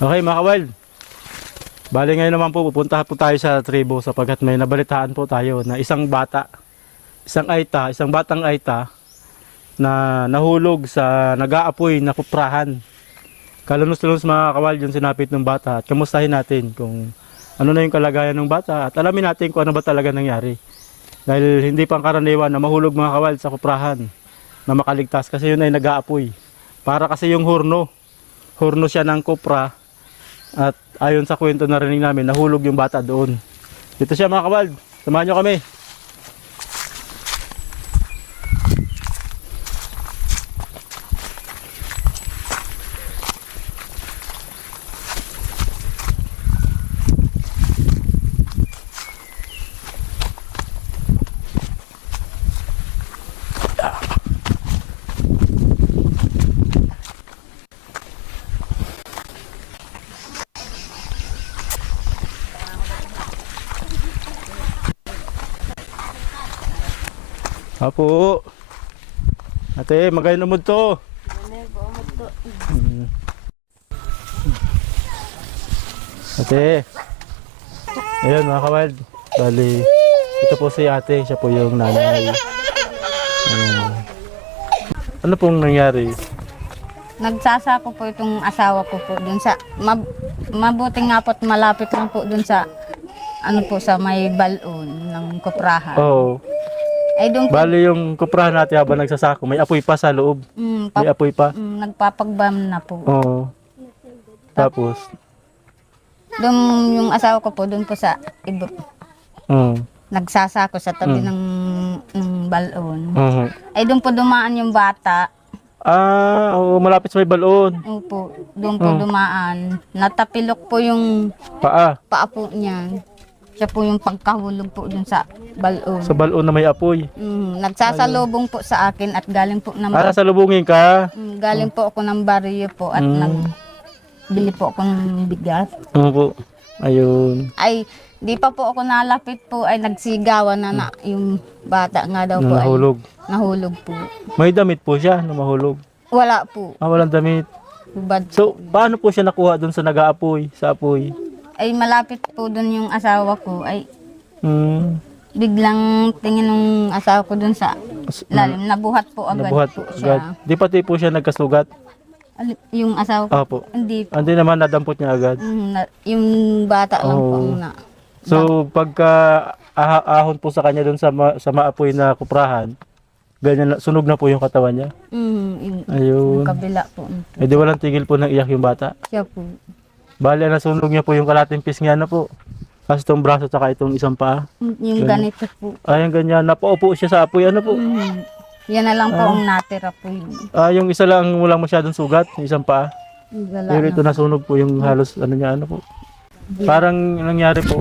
Okay mga kawild, bali ngayon naman po pupunta po tayo sa tribo sapagkat may nabalitaan po tayo na isang batang Aita na nahulog sa nag-aapoy na kuprahan. Kalunos-lunos mga kawild yung sinapit ng bata at kamustahin natin kung ano na yung kalagayan ng bata at alamin natin kung ano ba talaga nangyari. Dahil hindi pang karaniwan na mahulog mga kawild sa kuprahan na makaligtas kasi yun ay nag-aapoy. Para kasi yung hurno siya ng kupra. At ayon sa kwento na rinig namin, nahulog yung bata doon. Dito siya mga kawild, samahan nyo kami. Apo. Ate, magayon umod to. Ate. Ayun mga kawild. Bali, ito po si ate. Siya po yung nanay. Ano pong nangyari? Nagsasako po itong asawa ko po dun sa mabuting nga po't malapit lang po dun sa sa may balon ng kuprahan. Oo. Ay doon po, Bali yung kuprahan natin habang nagsasako, may apoy pa sa loob. May apoy pa. nagpapagbam na po. Oo. Tapos, Doon yung asawa ko po doon po sa ibo. Nagsasako sa tabi ng balon. Ay doon po dumaan yung bata. Oo, malapit sa may balon. Opo, doon po dumaan. Natapilok po yung Paa. paa po niya. Siya po yung pagkahulog po dun sa balon. Sa balon na may apoy. Nagsasalubong po sa akin at galing po ng Para salubungin ka. galing po ako ng baryo po at nagbili po ako ng bigas. Oo po. Ayun. Ay, di pa po ako nalapit po ay nagsigawan na yung bata nga daw po Nahulog. ay nahulog po. May damit po siya na mahulog. Wala po. Walang damit. Hubad. So, paano po siya nakuha doon sa nag-aapoy, sa apoy? Ay malapit po dun yung asawa ko ay biglang tingin ng asawa ko dun sa lalim. Nabuhat po agad Nabuhat po siya. agad. Di pati po siya nagkasugat. Yung asawa ko, Opo. hindi po. Hindi naman nadampot niya agad. Yung bata lang po Oh. ang na. So, pagka ahon po sa kanya doon sa maapoy na kuprahan, ganyan sunog na po yung katawan niya. Yung Ayun. kabila po. Eh di walang tigil po ng iyak yung bata. Siya po. Bali, nasunog niya po yung kalating pisngi na po. Kasi itong braso tsaka itong isang paa. Yung ganito po. Ayun ganyan, napaupo siya sa apoy. Ano po? Yan na lang po ang natira po yun. Yung isa lang walang masyadong sugat, yung isang paa. Wala Pero na. ito nasunog po yung halos ano niya, ano po. Parang nangyari po,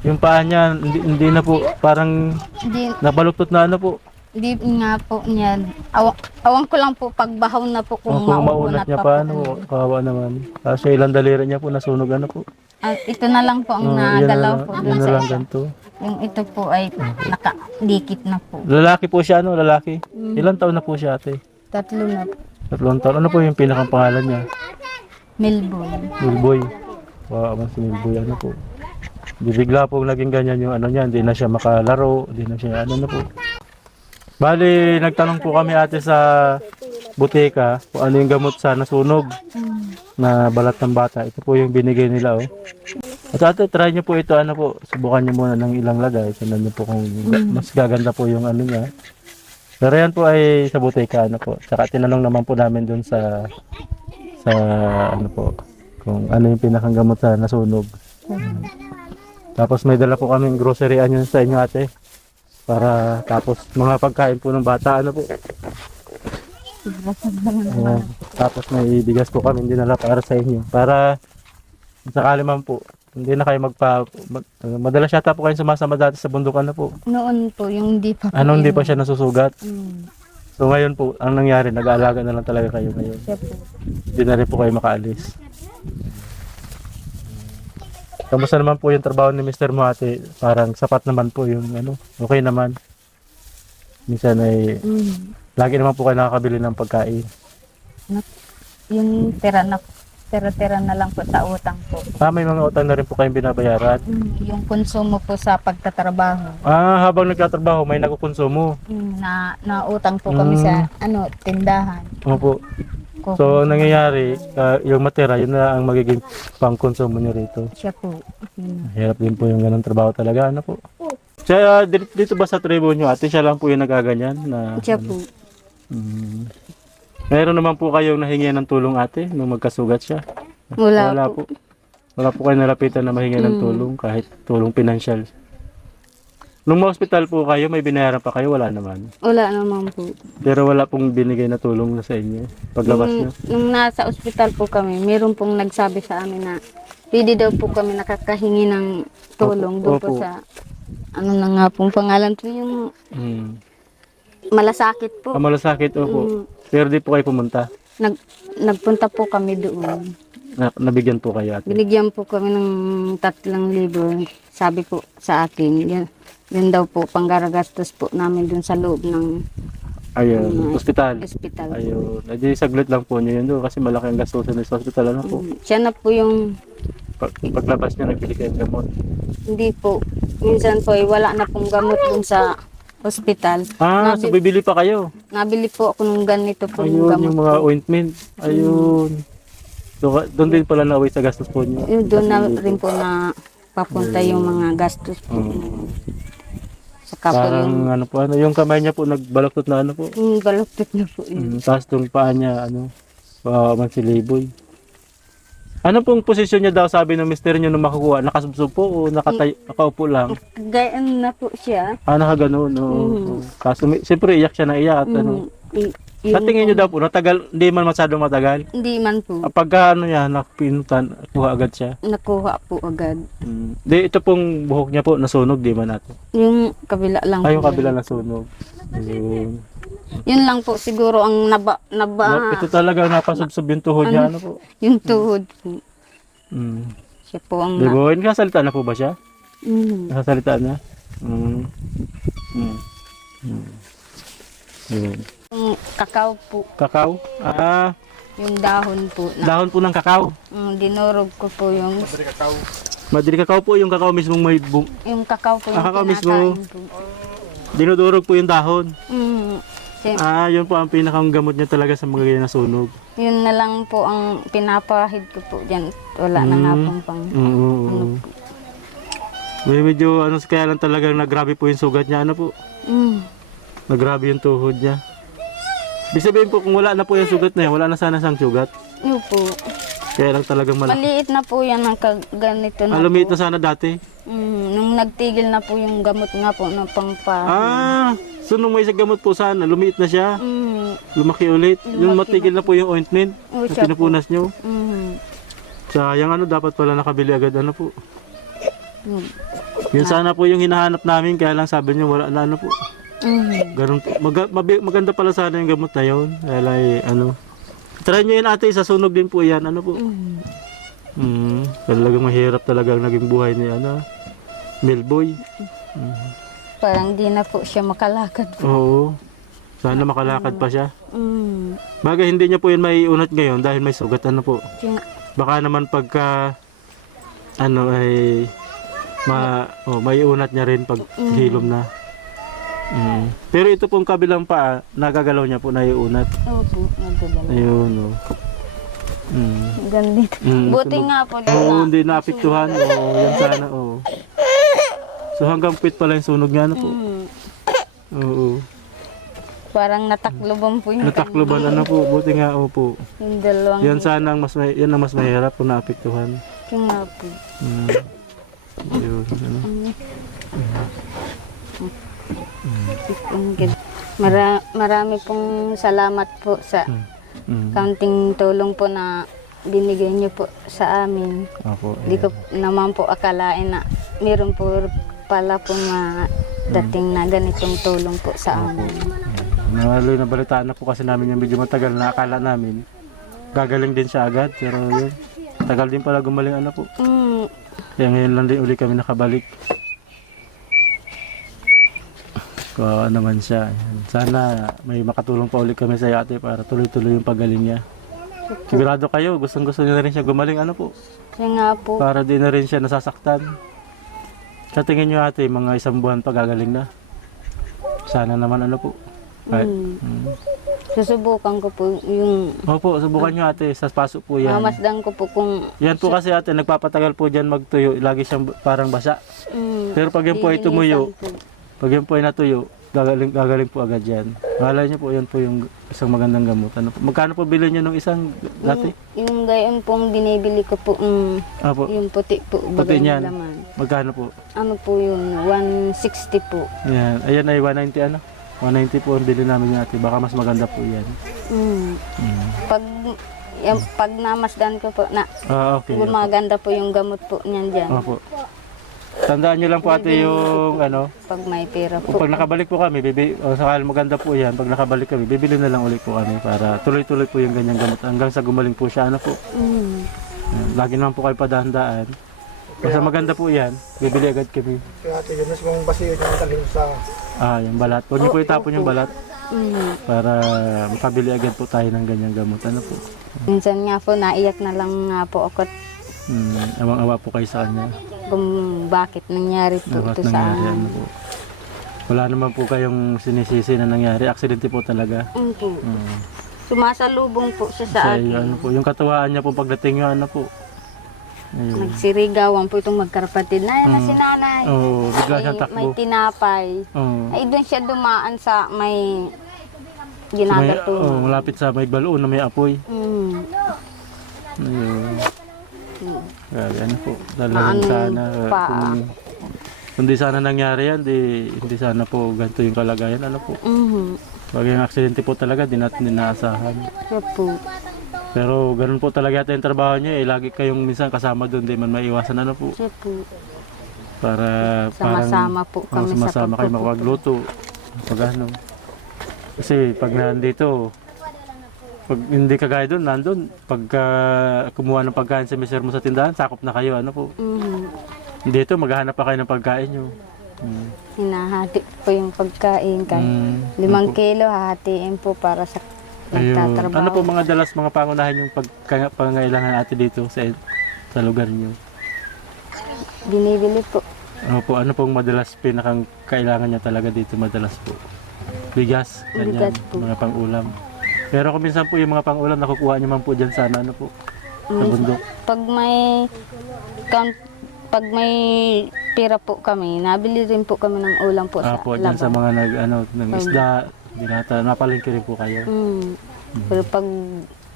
yung paa niya hindi na po, parang Hindi, nabaluktot na ano po. hindi nga po niya. Awang ko lang po pagbahaw na po kung Kung mauunat maunat niya pa pa, po. ano, kawawa naman. Kasi ilang daliri niya po nasunog, ano po. Ito na lang po ang Yan nagalaw na, po yan dun na sa lang isa. ganito. Yung ito po ay nakadikit na po. Lalaki po siya, ano, lalaki. Ilang taon na po siya, ate? 3 na po. 3 taon. Ano po yung pinakang pangalan niya? Milboy. Milboy. Wow, si Milboy, ano po. Bigla po naging ganyan yung ano niya, hindi na siya makalaro, hindi na siya ano na po. Bali, nagtanong po kami ate sa butika kung ano yung gamot sa nasunog na balat ng bata. Ito po yung binigay nila, oh. At ate, try niyo po ito, ano po, subukan niyo muna ng ilang lagay. Tignan niyo po kung mas gaganda po yung ano niya. Pero yan po ay sa butika, ano po. Tsaka tinanong naman po namin dun sa ano po, kung ano yung pinakang gamot sa nasunog. Tapos may dala po kaming grocery anyo sa inyo ate. Para tapos mga pagkain po ng bata, ano po. Ayan. Tapos may bigas po kami dinala para sa inyo. Para sakali man po, hindi na kayo madalas yata po kayo sumasama dati sa bundukan na po. Noon po, yung hindi pa po. Anong hindi yun. pa siya nasusugat? So ngayon po, ang nangyari, nag-aalaga na lang talaga kayo ngayon. Siya po. Hindi na rin po kayo makaalis. Kamusta naman po yung trabaho ni Mr. mo ate? Parang sapat naman po yung ano, okay naman. Minsan ay lagi naman po kayo nakakabili ng pagkain. Yung tira na tira-tira na lang po sa utang po. May mga utang na rin po kayong binabayaran. Yung konsumo po sa pagtatrabaho. Habang nagtatrabaho, may nakukonsumo. Na utang po kami sa tindahan. Opo. So, ang nangyayari, yung matira, yun na ang magiging pangkonsumo nyo rito. Siya po. Hirap din po yung ganang trabaho talaga, ano po. Siya, dito ba sa tribo nyo, ate, siya lang po yung nagaganyan? Siya po. Meron naman po kayong nahingi ng tulong, ate, nung magkasugat siya? Wala po. Wala po kayo nalapitan na mahingi ng tulong, kahit tulong pinansyal. Nung ma-hospital po kayo, may binayaran pa kayo? Wala naman. Wala naman po. Pero wala pong binigay na tulong na sa inyo, paglabas nyo? Nung nasa ospital po kami, meron pong nagsabi sa amin na pwede daw po kami nakakahingi ng tulong doon po Opo. sa ano na nga pong pangalan po yung malasakit po. Malasakit, opo. Pero di po kayo pumunta? Nagpunta po kami doon. Nabigyan po kayo, ate? Binigyan po kami ng 3,000. Sabi po sa akin, yun daw po panggaragastos po namin doon sa loob ng Hospital. ospital. Ayun. Di saglit lang po nyo yun doon kasi malaki ang gastusin sa hospital. Ano po? Siya na po yung Paglabas nyo, nagbili kayo ng gamot. hindi po. Minsan po wala na pong gamot doon sa ospital. So bibili pa kayo? Nabili po ako ng ganito po Ayun, gamot. yung mga ointment. Ayun. So, doon din pala nauwi sa gastos po nyo. Doon na rin po na papunta yung mga gastos po. Saka po Parang yung kamay niya po nagbalaktot na ano po. baluktot na po yun. Tapos yung paa niya, mansiliboy. Ano pong posisyon niya daw, sabi ng mister niyo nung makukuha? Nakasubsob po o nakaupo lang? Gayaan na po siya. Nakagano'n. Kaso, siyempre iyak siya na iyak. At sa tingin niyo daw po, hindi man masyadong matagal? Hindi man po. Pagka napinutan, nakuha agad siya? Nakuha po agad. Ito pong buhok niya po, nasunog, di man nato? Yung kabila lang Yung po. kabila nasunog. Ayun. Yun lang po siguro ang Ito talaga napasubsob yung tuhod niya, ano po? yung tuhod po. Siya po ang Di ba? Nakasalita na po ba siya? Mm. Nakasalita na? Yun. Yung kakao po, Kakao? yung dahon po. Dahon po ng kakao. Dinurog ko po yung Madiri kakao po, yung kakao mismong may yung kakao po yung kakao mismo. kinakain po. Dinudurog po yung dahon. Kasi Yun po ang pinakang gamot niya talaga sa mga ganyan na sunog. yun na lang po ang pinapahid ko po dyan. Wala na nga pong pang ano po. Medyo kaya lang talagang nagrabe po yung sugat niya, ano po? Nagrabe yung tuhod niya. Ibig sabihin po, kung wala na po yung sugat na yan, wala na sana siyang sugat. Yun po. Kaya lang talagang malaki. Maliit na po yan ang ganito na Lumiit po. na sana dati. Nung nagtigil na po yung gamot nga po na pangpa. So nung may gamot po sana, lumiit na siya. Lumaki ulit. Yung Lumaki matigil na po yung ointment Oo, na siya po. pinupunas nyo. Sayang dapat pala nakabili agad po. Yun sana po yung hinahanap namin, kaya lang sabi nyo wala na po. Ganun po. Maganda pala sana yung gamot na yun. Kaya lang try nyo yun ate, sa sunog din po yan. Ano po? Talagang mahirap talaga ang naging buhay ni Melboy. Parang di na po siya makalakad po. Oo. Sana makalakad pa siya. Bagay hindi niya po yun may unat ngayon dahil may sugat po. Baka naman pagka may unat niya rin pag hilom na. Pero ito pong kabilang paa, nagagalaw niya po na iunat. Opo, nagdadala. Ayun. Ganito. Buti nga po. Hindi naapektuhan. Yan sana. So hanggang pit pala yung sunog niya po. Oo. Parang natakloban po yung Natakloban po. Buti nga po. yung dalawang. Yan sana ang mas mahirap kung naapektuhan. Yung nga po. Ayun. Marami pong salamat po sa kaunting tulong po na binigay niyo po sa amin. Hindi ko naman po akalain na meron po pala po dating na ganitong tulong po sa amin. Nabalitaan na po kasi namin yung medyo matagal na akala namin. Gagaling din siya agad, pero yun. Tagal din pala gumaling po. Kaya ngayon lang din uli kami nakabalik. Kawawa naman siya. Sana may makatulong pa ulit kami sa ate para tuloy-tuloy yung pagaling niya. Sigurado kayo, gustong-gusto niyo na rin siya gumaling, ano po? Siya nga po. Para di na rin siya nasasaktan. Sa tingin niyo ate, mga 1 buwan pa gagaling na. Sana naman ano po. Kahit, Susubukan ko po yung Opo, subukan niyo ate, sa paso po yan. mamasdan ko po kung Yan po kasi ate, nagpapatagal po dyan magtuyo, lagi siyang parang basa. Pero pag yan po ay tumuyo, lilinisan po. pag yan po ay natuyo, gagaling po agad yan. Malay niyo po, yan po yung isang magandang gamot. Ano po? Magkano po bilhin niyo nung isang dati? Yung gayon pong binibili ko po, Opo, yung puti po, puti bagay niyan. na laman. Magkano po? Ano po yun, 160 po. Yan. Ayan ay 190 ano? 190 po ang bilhin namin yung ate. Baka mas maganda po yan. Pag namasdan ko po na Okay. gumaganda po yung gamot po niyan dyan. Opo. Tandaan niyo lang po ate yung ano, Pag may pera po. pag nakabalik po kami, sakali maganda po yan, pag nakabalik kami, bibili na lang ulit po kami para tuloy-tuloy po yung ganyang gamot hanggang sa gumaling po siya. Ano po? Yan. Lagi naman po kayo padahan-daan. Basta maganda po yan, bibili agad kami. Kaya ate, yun mismo ang basiyo yung dalhin sa... Yung balat. Huwag niyo po itapon yung balat Mm. para makabili agad po tayo ng ganyang gamot. Ano po? Minsan nga po, naiyak na lang nga po ako Awang-awa po kayo sa kanya. kung bakit nangyari po Bakit ito sa nangyari? amin. Ano po? Wala naman po kayong sinisisi na nangyari. Aksidente po talaga. Po. Mm. Sumasalubong po siya sa Sa akin. ano po, yung katuwaan niya po pagdating niyo, ano po. Ayun. Nagsirigawan po itong magkarapatid. Na si nanay. Oo, bigla siyang May takbo. tinapay. Oo. Ay doon siya dumaan sa may May, ginagatungan. malapit sa may balon na may apoy. Mm. Ayun. Grabe, ano po. Talagang Ano sana. pa? Kung di sana nangyari yan, hindi sana po ganito yung kalagayan. Ano po. Pag yung aksidente po talaga, di natin inaasahan. Siya po. Pero ganun po talaga yata yung trabaho niyo. Lagi kayong minsan kasama doon, di man maiwasan. Ano po. Siya po. Para Sama-sama po kami sa sumasama kayo pagpupupo. makapagluto. Pag ano. Kasi pag nandito, pag hindi kagaya doon, nandun, pagka kumuha ng pagkain sa mister mo sa tindahan, sakop na kayo, ano po. Dito, maghahanap pa kayo ng pagkain nyo. Hinahati po yung pagkain. Kahit 5 kilo, hahatiin po para sa Ayun. nagtatrabaho. Ano po mga dalas, mga pangunahan yung pangailangan natin dito sa lugar nyo? Binibili po. Ano po, ano pong madalas pinakang kailangan niya talaga dito madalas po? Bigas, ganyan, Bigas po. mga pang-ulam. Pero kung minsan po yung mga pang-ulam, nakukuha niyo man po dyan sana, ano po, sa bundok. Pag may pira po kami, nabili rin po kami ng ulam po sa Po, dyan sa labas. mga ng isda, dinata, napalengke rin po kayo. Pero pag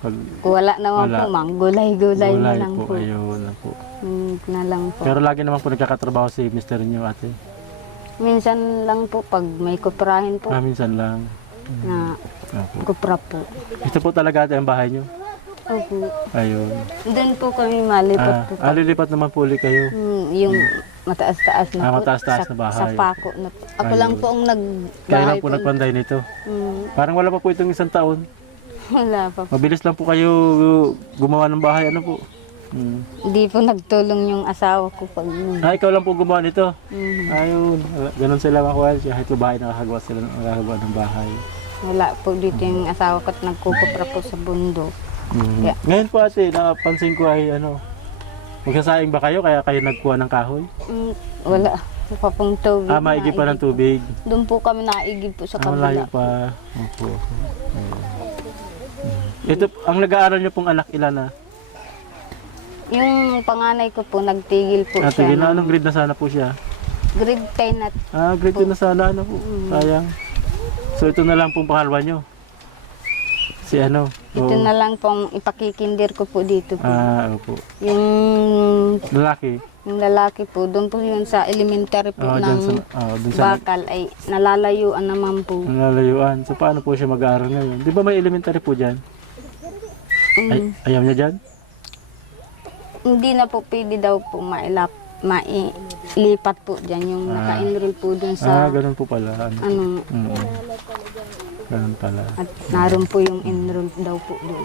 Pag wala naman Wala. po, gulay-gulay na gulay lang po. ayun na po. Na lang po. Pero lagi naman po nagkakatrabaho si mister niyo, ate. Minsan lang po, pag may kuprahin po, Minsan lang. na Opo. kupra po. Ito po talaga ate ang bahay niyo. Opo. Ayun. Doon po kami malipat po. Lilipat naman po ulit kayo. Yung mataas-taas na po. mataas-taas na bahay. Sa pako na po. Ako lang po ang Kaya nagbahay lang po nagpanday nito. Parang wala pa po itong 1 taon. Wala pa po. Mabilis lang po kayo gumawa ng bahay, ano po. Hindi po nagtulong yung asawa ko pag Ikaw lang po gumawa nito. Ayun, ganun sila makuha siya. Kahit bahay nakakagawa sila ng bahay. wala po dito yung asawa ko at nagkukupra po sa bundok. Yeah. Ngayon po ate, napansin ko ay magsasaing ba kayo kaya kayo nagkuha ng kahoy? Wala. Pa pong tubig. Maigi pa ng tubig. Doon po kami naigib po sa Malayo kabila. pa. Opo. Ito, ang nag-aaral niyo pong anak ilan na? Yung panganay ko po, nagtigil po Ate, siya. anong grade na sana po siya? Grade 10 at Grade 2 na sana, ano po. Sayang. So ito na lang pong pangalawa niyo. Si ano? ito na lang pong ipakikindir ko po dito po. Opo. Yung Lalaki. lalaki po, doon po yun sa elementary po ng Dun sa bakal ay nalalayuan naman po. nalayuan. So paano po siya mag-aaral ngayon? Di ba may elementary po dyan? Ayaw niya dyan? Hindi na po pwede daw po mailipat po dyan yung naka-enroll po dun sa Ganun po pala. ano, Ganun pala. at naroon po yung enroll daw po dun.